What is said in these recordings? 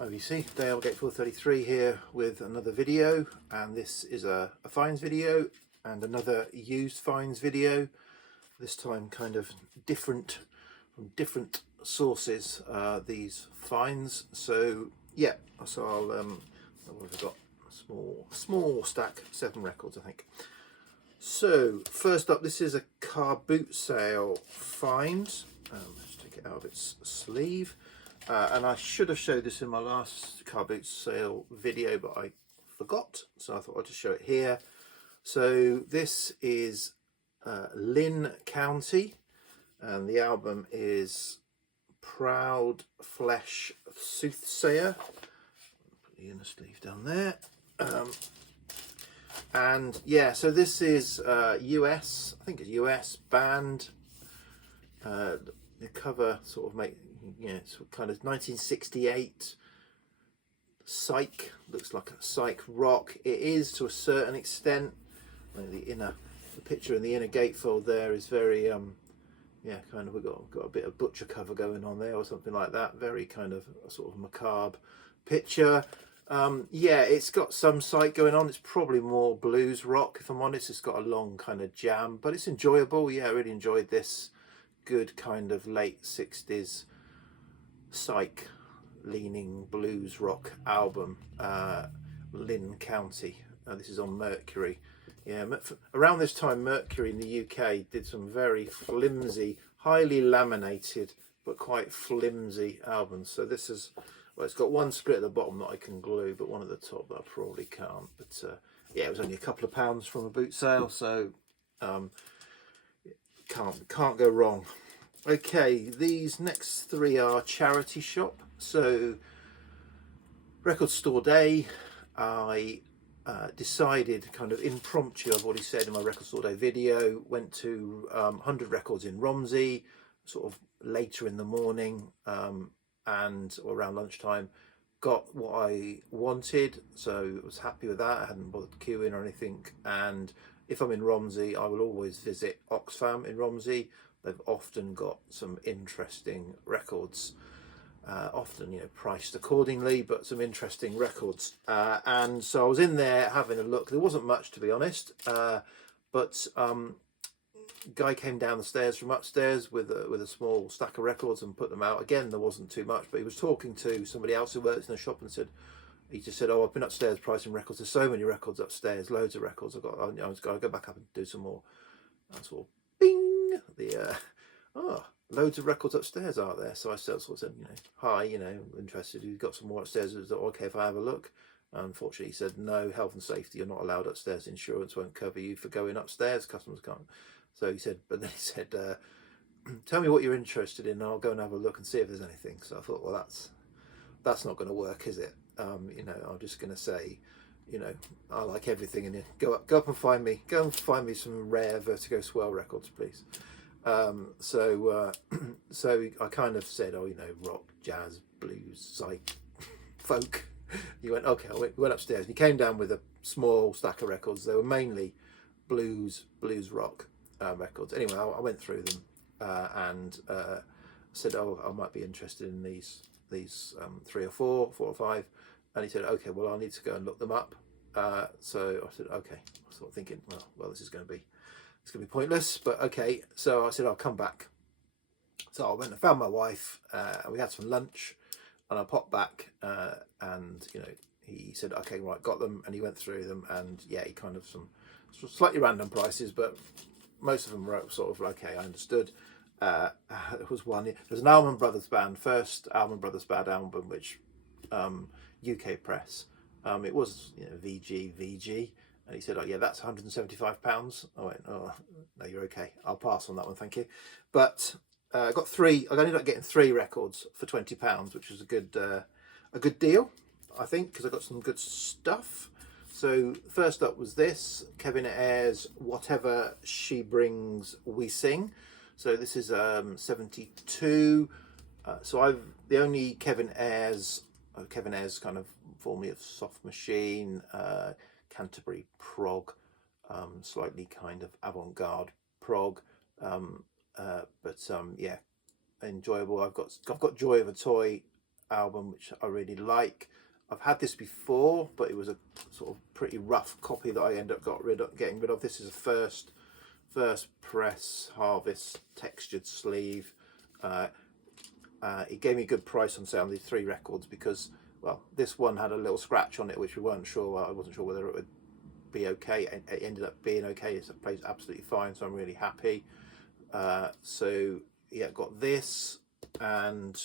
OEC, Dale Gate 433 here with another video, and this is a finds video and another used finds video, this time kind of different from different sources, these finds. So yeah, so I'll what have I got? A small stack, 7 records I think. So first up, this is a car boot sale find. Let's take it out of its sleeve. And I should have showed this in my last car boot sale video, but I forgot, so I thought I'd just show it here. So this is Lynn County, and the album is Proud Flesh Soothsayer. Put the inner sleeve down there. And yeah, so this is US, I think it's US band. The cover sort of it's kind of 1968 psych, looks like a psych rock. It is to a certain extent. The picture in the inner gatefold there is very kind of, we've got a bit of butcher cover going on there or something like that. Very kind of a sort of macabre picture. Yeah, it's got some psych going on. It's probably more blues rock, if I'm honest. It's got a long kind of jam, but it's enjoyable. Yeah, I really enjoyed this. Good kind of late 60s psych leaning blues rock album, Lynn County. This is on Mercury. Yeah, around this time Mercury in the UK did some very flimsy, highly laminated but quite flimsy albums. So this is, well, it's got one split at the bottom that I can glue, but one at the top that I probably can't. But yeah, it was only a couple of pounds from a boot sale, so can't go wrong. Okay, these next 3 are charity shop. So record store day, I decided kind of impromptu, I've already said in my record store day video, went to 100 Records in Romsey, sort of later in the morning, and or around lunchtime, got what I wanted, so I was happy with that. I hadn't bothered queuing or anything. And if I'm in Romsey, I will always visit Oxfam in Romsey. They've often got some interesting records, often, priced accordingly, but some interesting records. And so I was in there having a look. There wasn't much, to be honest, but guy came down the stairs from upstairs with a small stack of records and put them out. Again, there wasn't too much, but he was talking to somebody else who works in the shop and he just said, "Oh, I've been upstairs pricing records. There's so many records upstairs, loads of records. I was going to go back up and do some more." Sort of bing. Loads of records upstairs, aren't there? So I sort of said, hi, interested. You've got some more upstairs. Is it okay if I have a look? Unfortunately, he said, no, health and safety, you're not allowed upstairs. Insurance won't cover you for going upstairs. Customers can't. So he said, but then he said, tell me what you're interested in, and I'll go and have a look and see if there's anything. So I thought, well, that's not going to work, is it? I'm just going to say, I like everything, and go up and find me some rare Vertigo Swell records, please. So I kind of said, rock, jazz, blues, psych, folk. He went, okay. We went upstairs, and he came down with a small stack of records. They were mainly blues rock records. Anyway, I went through them and said, oh, I might be interested in these 3 or 4 or 5. And he said, okay, well, I'll need to go and look them up. So I said, okay. I was sort of thinking, well, this is going to be pointless, but okay. So I said, I'll come back. So I went and found my wife. We had some lunch, and I popped back, and he said, okay, right, got them. And he went through them, and yeah, he kind of some slightly random prices, but most of them were sort of okay, I understood. There was an Allman Brothers Band, first Allman Brothers Band album, which UK press. It was VG. And he said, oh yeah, that's £175. I went, oh no, you're okay, I'll pass on that one, thank you. But I got 3. I ended up getting 3 records for £20, which was a good deal, I think, because I got some good stuff. So first up was this, Kevin Ayers' Whatever She Brings We Sing. So this is 72. So the only Kevin Ayers kind of formerly of Soft Machine, Canterbury prog, slightly kind of avant-garde prog, but yeah, enjoyable. I've got Joy of a Toy album, which I really like. I've had this before, but it was a sort of pretty rough copy that I ended up getting rid of. This is a first press Harvest textured sleeve. It gave me a good price on sale on these 3 records because, well, this one had a little scratch on it, which we weren't sure. I wasn't sure whether it would be okay. It ended up being okay. It plays absolutely fine, so I'm really happy. So yeah, got this, and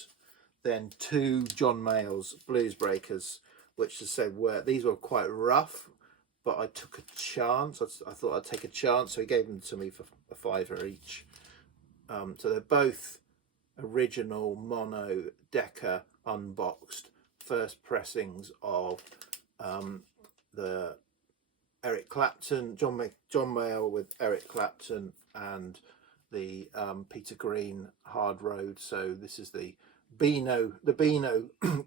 then 2 John Mayall's Blues Breakers, which I said these were quite rough, but I took a chance. I thought I'd take a chance, so he gave them to me for a £5 each. So they're both original mono Decca unboxed first pressings of the Eric Clapton, John Mayall with Eric Clapton, and the Peter Green Hard Road. So this is the Beano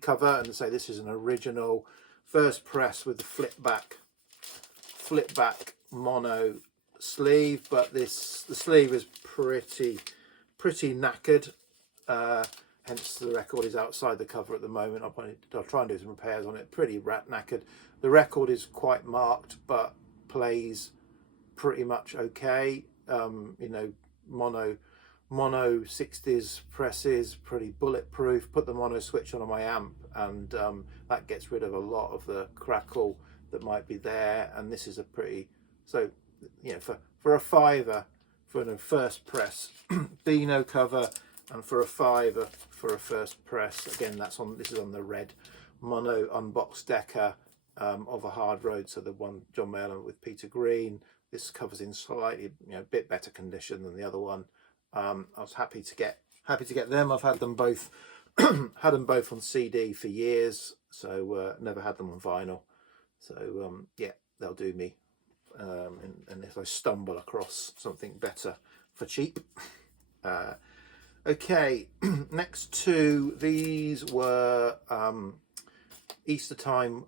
cover, and say this is an original first press with the flip back mono sleeve, but the sleeve is pretty knackered. Hence the record is outside the cover at the moment. I'll try and do some repairs on it. Pretty rat knackered. The record is quite marked, but plays pretty much okay. You know, mono 60s presses, pretty bulletproof. Put the mono switch on my amp, and that gets rid of a lot of the crackle that might be there. And this is a pretty, so you know, for a £5 for a first press Beano cover, and for a £5 for a first press, again this is on the red mono unboxed Decca of a Hard Road. So the one John Mayall with Peter Green. This cover's in slightly, you know, bit better condition than the other one. I was happy to get them. I've had them both had them both on CD for years, so never had them on vinyl. So yeah, they'll do me. And if I stumble across something better for cheap. Okay, next 2, these were Easter time.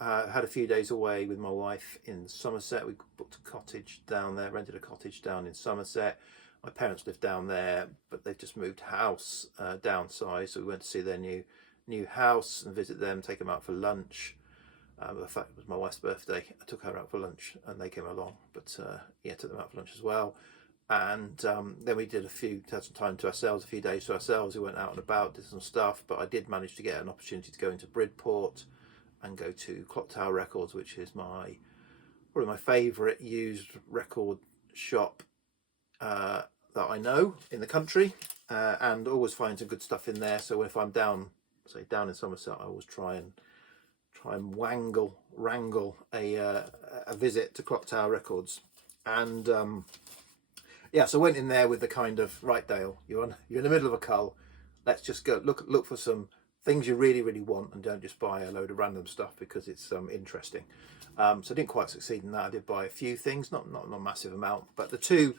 Had a few days away with my wife in Somerset. We booked a cottage down there, rented a cottage down in Somerset. My parents lived down there, but they've just moved house, downsized. So we went to see their new house and visit them, take them out for lunch. In fact, it was my wife's birthday. I took her out for lunch and they came along. But yeah, took them out for lunch as well. And then we had some time to ourselves, a few days to ourselves. We went out and about, did some stuff. But I did manage to get an opportunity to go into Bridport and go to Clock Tower Records, which is probably my favourite used record shop that I know in the country, and always find some good stuff in there. So if I'm down in Somerset, I always try and wrangle a visit to Clock Tower Records. And yeah, so I went in there with the kind of, right, Dale, you're in the middle of a cull. Let's just go look for some things you really want, and don't just buy a load of random stuff because it's interesting. So I didn't quite succeed in that. I did buy a few things, not a massive amount, but the two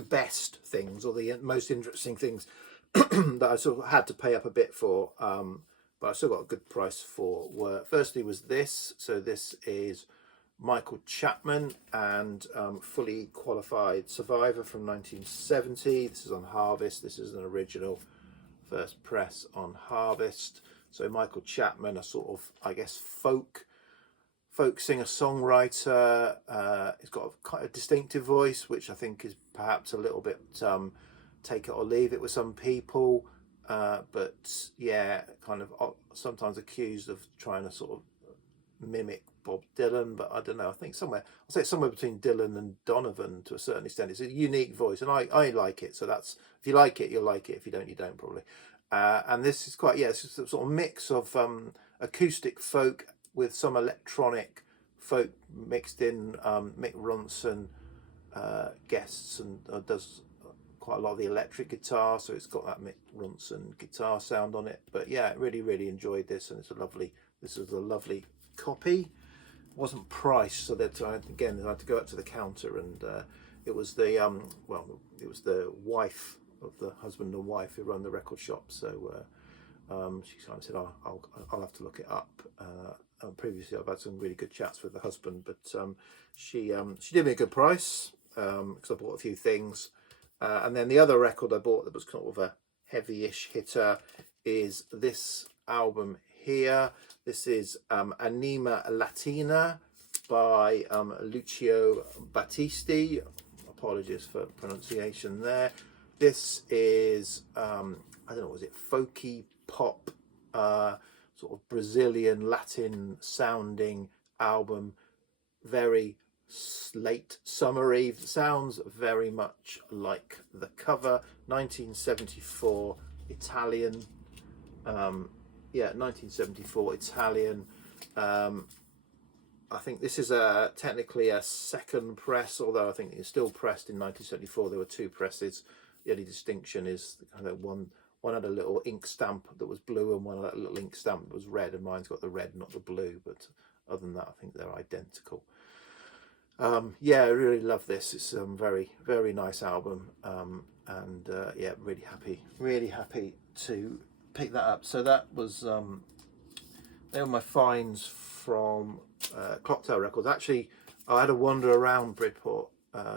best things, or the most interesting things that I sort of had to pay up a bit for, but I still got a good price for, were, firstly was this. So this is Michael Chapman and Fully Qualified Survivor from 1970. This is on Harvest. This is an original first press on Harvest. So Michael Chapman, a sort of, I guess, folk singer songwriter. He's got quite a distinctive voice, which I think is perhaps a little bit take it or leave it with some people. But yeah, kind of sometimes accused of trying to sort of mimic Bob Dylan, but I don't know. I think I'll say it's somewhere between Dylan and Donovan to a certain extent. It's a unique voice, and I like it. So that's, if you like it, you'll like it. If you don't, you don't, probably. And this is quite, it's just a sort of mix of acoustic folk with some electronic folk mixed in. Mick Ronson guests and does quite a lot of the electric guitar, so it's got that Mick Ronson guitar sound on it. But yeah, really enjoyed this, and this is a lovely copy. It wasn't priced, so that I had to go up to the counter, and it was the it was the wife of the husband and wife who run the record shop. So she kind of said, I'll have to look it up. Previously I've had some really good chats with the husband, but she did me a good price because I bought a few things. And then the other record I bought that was kind of a heavy-ish hitter is this album here. This is Anima Latina by Lucio Batisti. Apologies for pronunciation there. This is I don't know, was it folky pop, sort of Brazilian Latin sounding album, very late summery, sounds very much like the cover. 1974 Italian, 1974 Italian. I think this is technically a second press, although I think it's still pressed in 1974. There were two presses. The only distinction is kind of one had a little ink stamp that was blue and one had a little ink stamp that was red, and mine's got the red, not the blue. But other than that, I think they're identical. Yeah, I really love this. It's a very, very nice album, and yeah, really happy to pick that up. So that was they were my finds from Clocktail Records. Actually, I had a wander around Bridport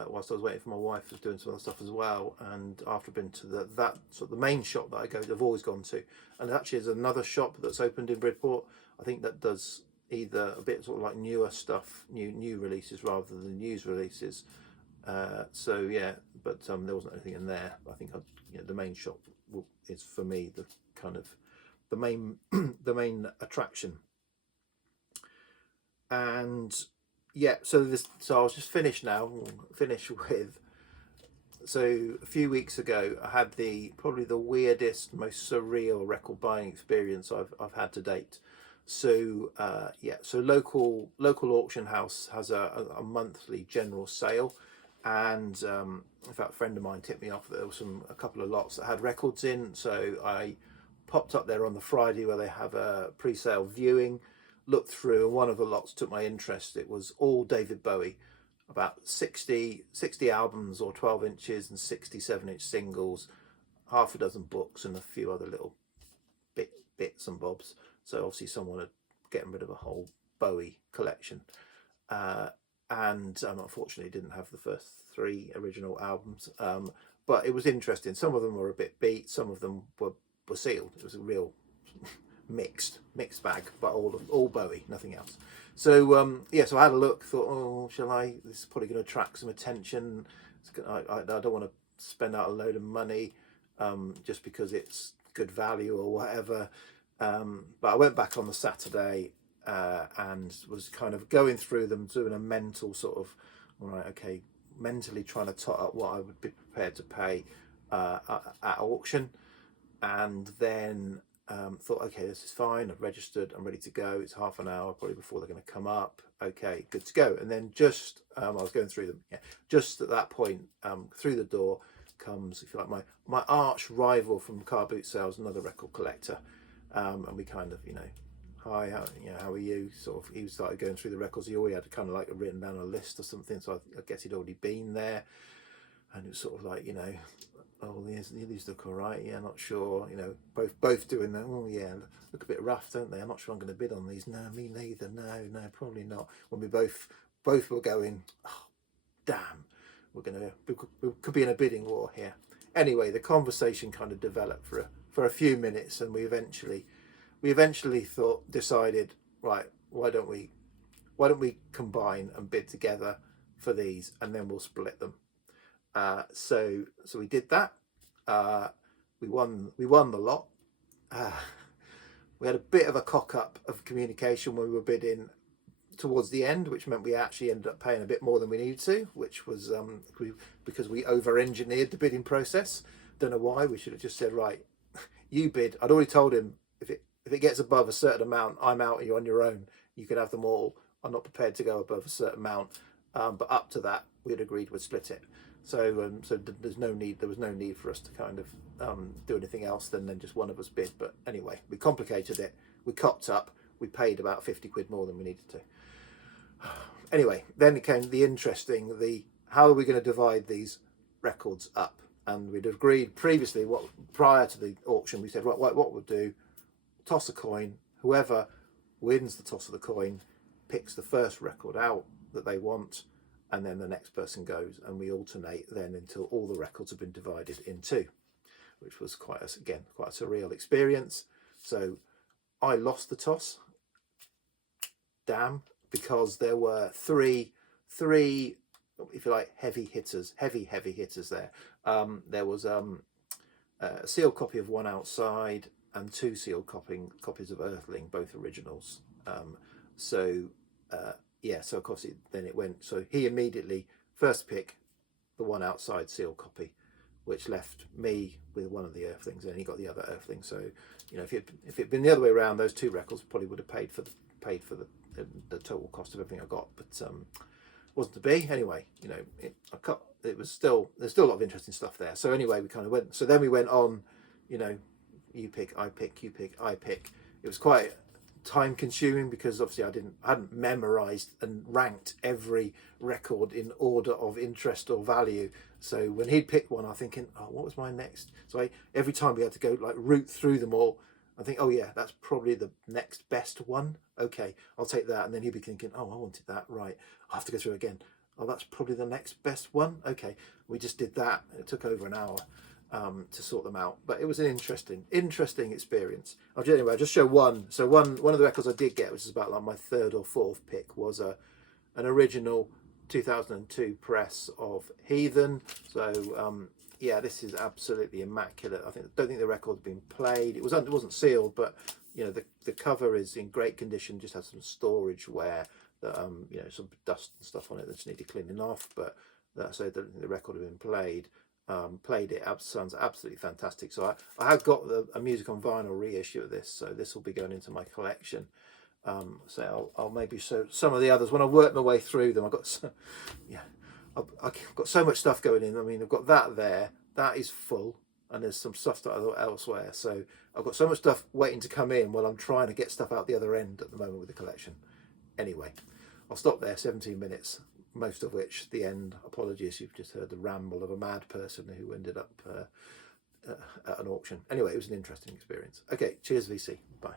whilst I was waiting for my wife, who was doing some other stuff as well. And after I've been to that sort of the main shop that I've always gone to, and actually there's another shop that's opened in Bridport. I think that does either a bit sort of like newer stuff, new releases rather than news releases. So yeah, but there wasn't anything in there. I think the main shop is for me the kind of the main the main attraction. And yeah, so I was just finished with. So a few weeks ago, I had probably the weirdest, most surreal record buying experience I've had to date. So yeah, so local auction house has a monthly general sale, and in fact, a friend of mine tipped me off that there was a couple of lots that had records in. So I popped up there on the Friday where they have a pre-sale viewing, looked through, and one of the lots took my interest. It was all David Bowie, about 60 albums or 12 inches and 67-inch singles, half a dozen books and a few other little bits and bobs. So obviously someone had getting rid of a whole Bowie collection, and unfortunately didn't have the first 3 original albums, but it was interesting. Some of them were a bit beat, some of them were sealed. It was a real mixed bag, but all Bowie, nothing else. So yeah, so I had a look, thought, oh, shall I? This is probably going to attract some attention. I don't want to spend out a load of money just because it's good value or whatever. But I went back on the Saturday and was kind of going through them, doing a mental sort of, all right, okay, mentally trying to tot up what I would be prepared to pay at auction, and then thought, okay, this is fine. I've registered. I'm ready to go. It's half an hour probably before they're going to come up. Okay, good to go. And then just I was going through them. Yeah, just at that point, through the door comes, if you like, my arch rival from car boot sales, another record collector, and we kind of, hi, how are you? Sort of, he started going through the records. He already had kind of like written down a list or something, so I guess he'd already been there, and it was sort of like, oh, these look all right. Yeah, not sure. Both doing that. Oh, yeah, look a bit rough, don't they? I'm not sure I'm going to bid on these. No, me neither. No, probably not. When we both were going, oh, damn, we could be in a bidding war here. Anyway, the conversation kind of developed for a few minutes, and we eventually decided, right, why don't we combine and bid together for these, and then we'll split them. So we did that. We won the lot. We had a bit of a cock up of communication when we were bidding towards the end, which meant we actually ended up paying a bit more than we needed to, which was because we over-engineered the bidding process. Don't know why. We should have just said, right, you bid. I'd already told him, if it gets above a certain amount, I'm out. You're on your own. You can have them all. I'm not prepared to go above a certain amount, but up to that, we'd agreed we'd split it. So there was no need for us to kind of do anything else than just one of us bid. But anyway, we complicated it. We copped up. We paid about 50 quid more than we needed to. Anyway, then it came the interesting, how are we going to divide these records up? And we'd agreed previously, prior to the auction, we said, right, what we'll do, toss a coin. Whoever wins the toss of the coin picks the first record out that they want, and then the next person goes, and we alternate then until all the records have been divided in two, which was quite a surreal experience. So I lost the toss. Damn, because there were three, if you like, heavy hitters there. There was a sealed copy of One Outside and two sealed copies of Earthling, both originals. Yeah, so of course then it went. So he immediately first pick the One Outside sealed copy, which left me with one of the Earthlings, and he got the other Earthling. So if it'd been the other way around, those two records probably would have paid for the total cost of everything I got, but wasn't to be. Anyway, there's still a lot of interesting stuff there. So anyway, we kind of went. So then we went on, you pick, I pick, you pick, I pick. It was quite time consuming because obviously I hadn't memorized and ranked every record in order of interest or value. So when he'd pick one, I'm thinking, oh, what was my next? So every time we had to go like root through them all. I think, oh yeah, that's probably the next best one. Okay, I'll take that. And then he'd be thinking, oh, I wanted that. Right, I'll have to go through again. Oh, that's probably the next best one. Okay, we just did that. It took over an hour to sort them out, but it was an interesting experience. Anyway, I'll just show one. So one of the records I did get, which is about like my third or fourth pick, was an original 2002 press of Heathen. So yeah, this is absolutely immaculate. Don't think the record had been played. It wasn't sealed, but the cover is in great condition. Just has some storage wear that some dust and stuff on it that just needed cleaning off. But so I don't think the record had been played. Played it. Sounds absolutely fantastic. So I have got a music on vinyl reissue of this, so this will be going into my collection. So I'll maybe show some of the others when I work my way through them. I've got so much stuff going in. I mean, I've got that there. That is full, and there's some stuff that I thought elsewhere. So I've got so much stuff waiting to come in while I'm trying to get stuff out the other end at the moment with the collection. Anyway, I'll stop there. 17 minutes. Most of which, the end, apologies, you've just heard the ramble of a mad person who ended up at an auction. Anyway, it was an interesting experience. Okay, cheers VC, bye.